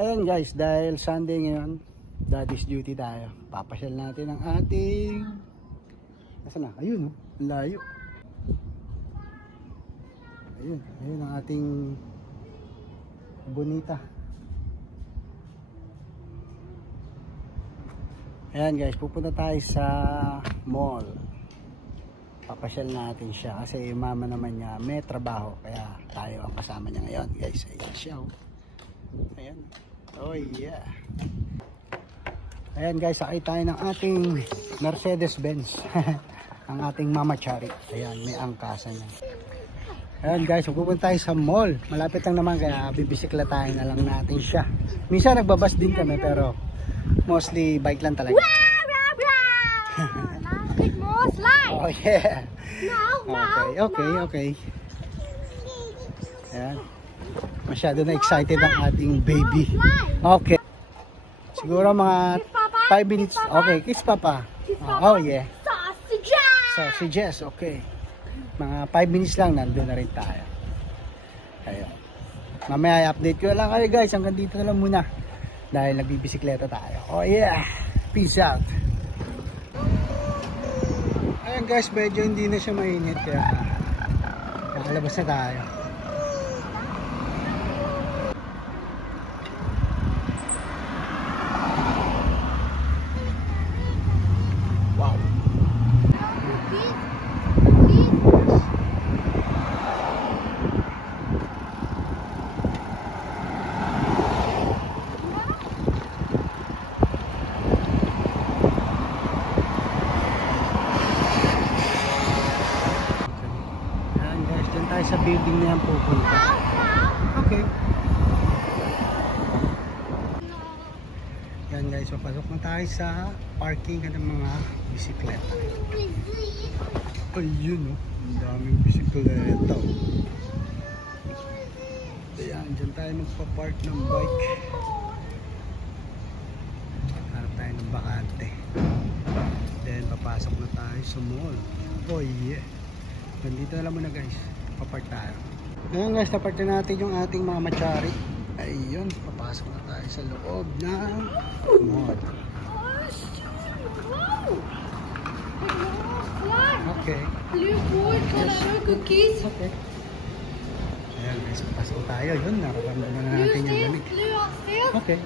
Ayan guys, dahil Sunday ngayon, daddy's duty tayo. Papasyal natin ang ating... Nasaan na? Ayun, oh. Layo. Ayun ang ating bonita. Ayan guys, pupunta tayo sa mall. Papasyal natin siya kasi yung mama naman niya may trabaho. Kaya tayo ang kasama niya ngayon guys. Ayan siya, oh. Ayan. Oh yeah. Ayan guys, sakay tayo ng ating Mercedes-Benz. Ang ating Mama Chari. Ayan, may angkasan niya. Ayan guys, pupunta tayo sa mall. Malapit lang naman kaya bibisiklatahin na lang natin siya. Minsan nagbabas din kami pero mostly bike lang talaga. Oh yeah. Okay. Ayan. Masyado na excited ang ating baby. Okay. Siguro mga 5 minutes. Okay, kiss papa. Oh yeah. Sausages. Okay. Mga 5 minutes lang nandun na rin tayo. Ayun. Mamaya i-update ko lang kayo guys. Hanggang dito na lang muna. Dahil nagbibisikleta tayo. Oh yeah. Peace out. Ayun guys, medyo hindi na siya mainit. Kaya nakalabas na tayo. Sa building na yan pupunta. Okay. Yan guys, papasok na tayo sa parking ng mga bisikleta. Ayun, oh. Ang daming bisikleta. Ayan, dyan tayo magpa-park ng bike. Harap tayo ng bakante. Then papasok na tayo sa mall. Oh yeah. Nandito na lang muna guys. Papark tayo. Ngayon guys, napark na natin yung ating Mama Chari. Ayun, papasok na tayo sa loob ng mall. Okay. Cookies. Okay. Ayan guys, papasok tayo. Yun, nakaramdaman na natin yung lamig. Okay.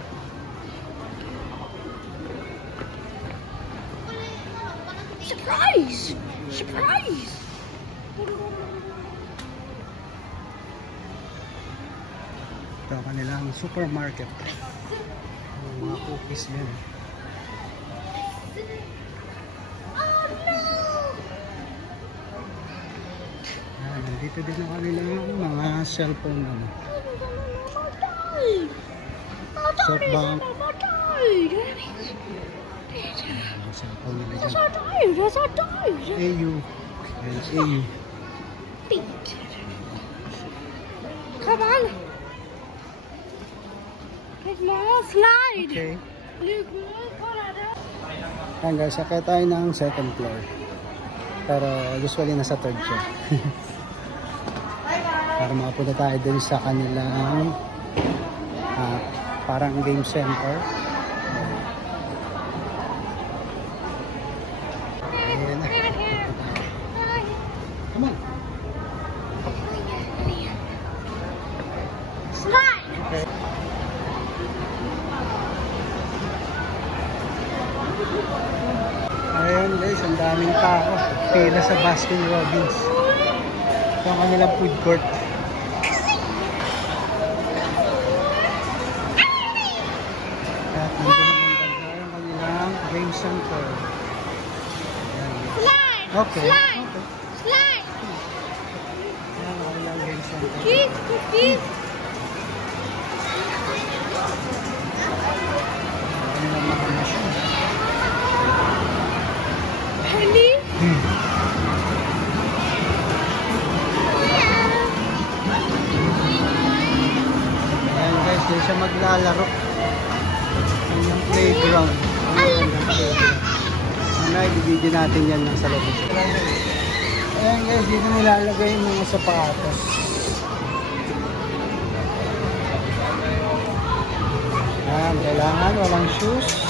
Surprise! Surprise! Ito kanilang supermarket. Mga cookies yan. Yan, nandito din ang kanilang mga cellphone. Softbank. Cellphone nila dyan. AU. Yes, AU. Come on. Slide. Okay. Ayan guys, sakay tayo ng second floor. Pero usually nasa third siya. Para makapunta tayo dun sa kanilang parang game center. Ayan na. Come on. Slide. Okay. Ayan guys, ang daming tao. Pila sa Baskin Robbins. Ito ang kanilang food court. At nandun naman ganda yung kanilang game center. Slide. Okay. Slide. Okay. Slide. Ayan ang kanilang game center. Cookies. Ayan ang mga machine. Penny. Ayan guys, dito siya maglalaro. Ayan yung playground. Mamaya i-video natin yan sa loob. Ayan guys, dito nilalagay yung mga sapatos. Ayan, kailangan walang shoes.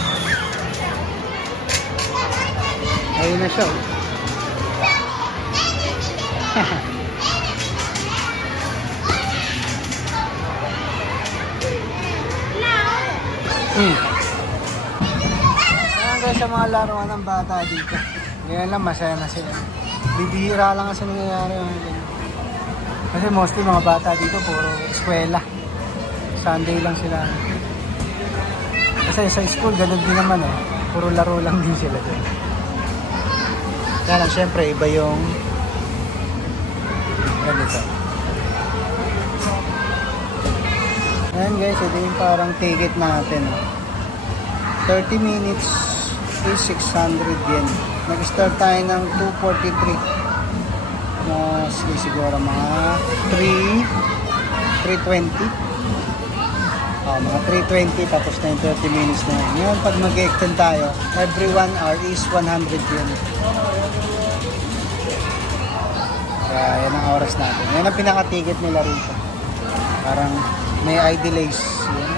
Ayun na siya. Ayan guys, sa mga laruan ng bata dito. Ngayon lang, masaya na sila. Bibihira lang kasi nangyayari. Kasi mostly mga bata dito, puro eskwela. Sunday lang sila. Kasi sa school, ganun din naman eh. Puro laro lang din sila dun. Kaya lang, syempre, iba yung ganito. Ayan guys, ito yung parang ticket natin. 30 minutes is 600 yen. Nag-start tayo ng 2:43. Mas siguro mga 3:20. Mga 3:20 tapos na yung 30 minutes na yun. Ngayon pag mag-extend tayo, every 1 hour is 100 yen. Kaya yan ang oras natin. Yan ang pinaka-ticket nila rito. Parang may eye delays. Yan.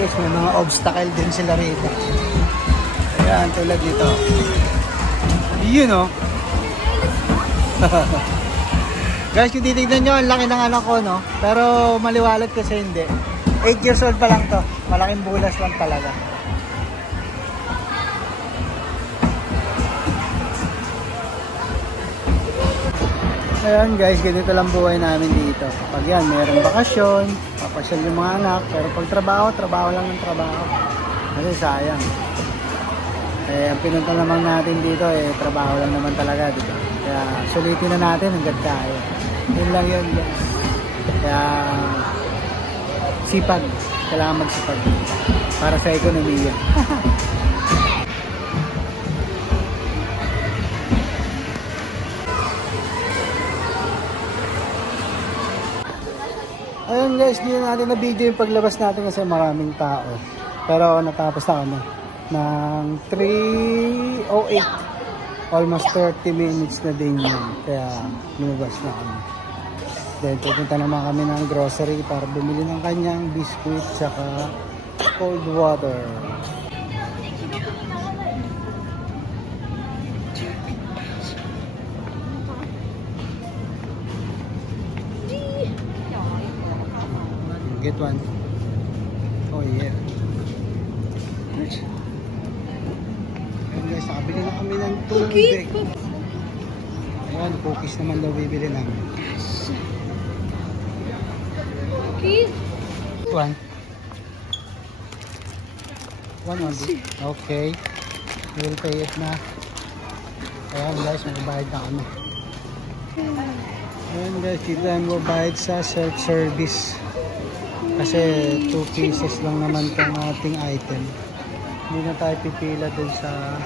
Guys, may mga obstacle din sila rito. Ayan, tulad dito. Yun o. Guys, kung titignan nyo, ang laki ng anak ko, no? Pero maliwalag kasi hindi. 8 years old pa lang to. Malaking bulas lang talaga. Ayan guys, ganito lang buhay namin dito. Kapag yan, mayroong bakasyon, papasyal yung mga anak. Pero pag trabaho, trabaho lang ng trabaho. Kasi sayang. Eh, ang pinunta naman natin dito, trabaho lang naman talaga, diba? Kaya sulitin na natin hanggang tayo. Yun lang yun, guys. Kaya sipag. Kailangan magsipag. Para sa ekonomiya. Ayun guys, hindi na natin na-video yung paglabas natin kasi maraming tao. Pero natapos na kami ng 3:08. Almost 30 minutes na din yun. Kaya lumabas na kami. Then pupunta naman kami ng grocery para bumili ng kanyang biscuit tsaka cold water. Get one. Oh yeah. Ayan guys, nakabili na kami ng tubig. Ayan, cookies naman daw bibili namin. Cookies? One. One only. Okay. We'll pay it na. Ayan guys, magbabayad na kami. Ayan guys, dito tayo magbabayad sa self-service. Kasi 2 pieces lang naman itong ating item. Hindi na tayo pipila dun sa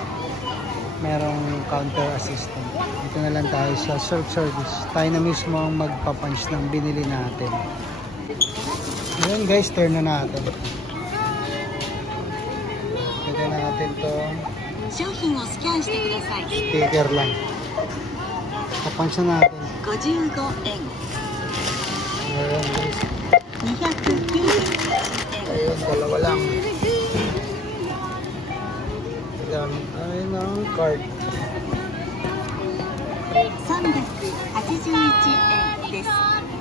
merong counter assistant. Dito na lang tayo sa self-service. Tayo na mismo ang magpapunch ng binili natin. Ayan guys, turn na natin. Ito natin itong sticker lang. Papunch na natin. 55 yen。 Ayan guys. 290 yen。 Ayun, dalawa lang. Ayun ang card. 381円です。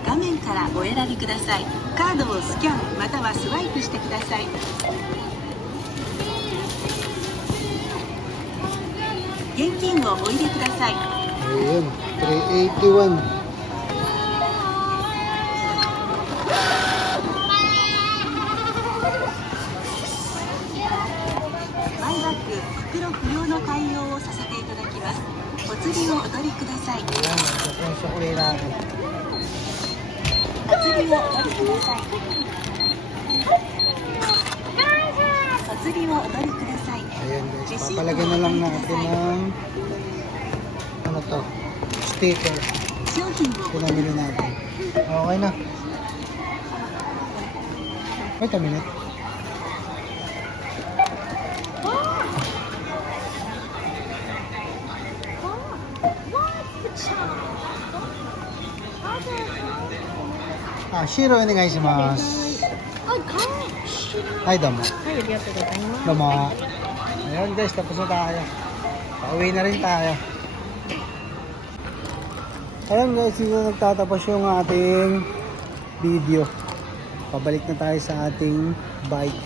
画面からお選びください。カードをスキャンまたはスワイプしてください。現金をお入れください。 Ayun, 381. Ayan, sukli natin. Ayan guys, papalagyan na lang natin ng ano to, sticker. Pinamili natin. Okay na. Wait a minute. Shiro onegaishimasu. Oh gosh. Ay, domo. Ay, arigatou gozaimasu. Domo. Ayun guys, tapos na tayo. Pauwi na rin tayo. Ayun guys, dito nagtatapos yung ating video. Pabalik na tayo sa ating bike.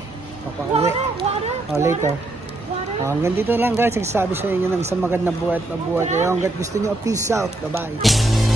Papauwi. Later. Hanggang dito lang guys, nagsasabi sa inyo ng isang magandang buhay at mabuhay kayo. Hanggat gusto nyo, peace out. Bye-bye.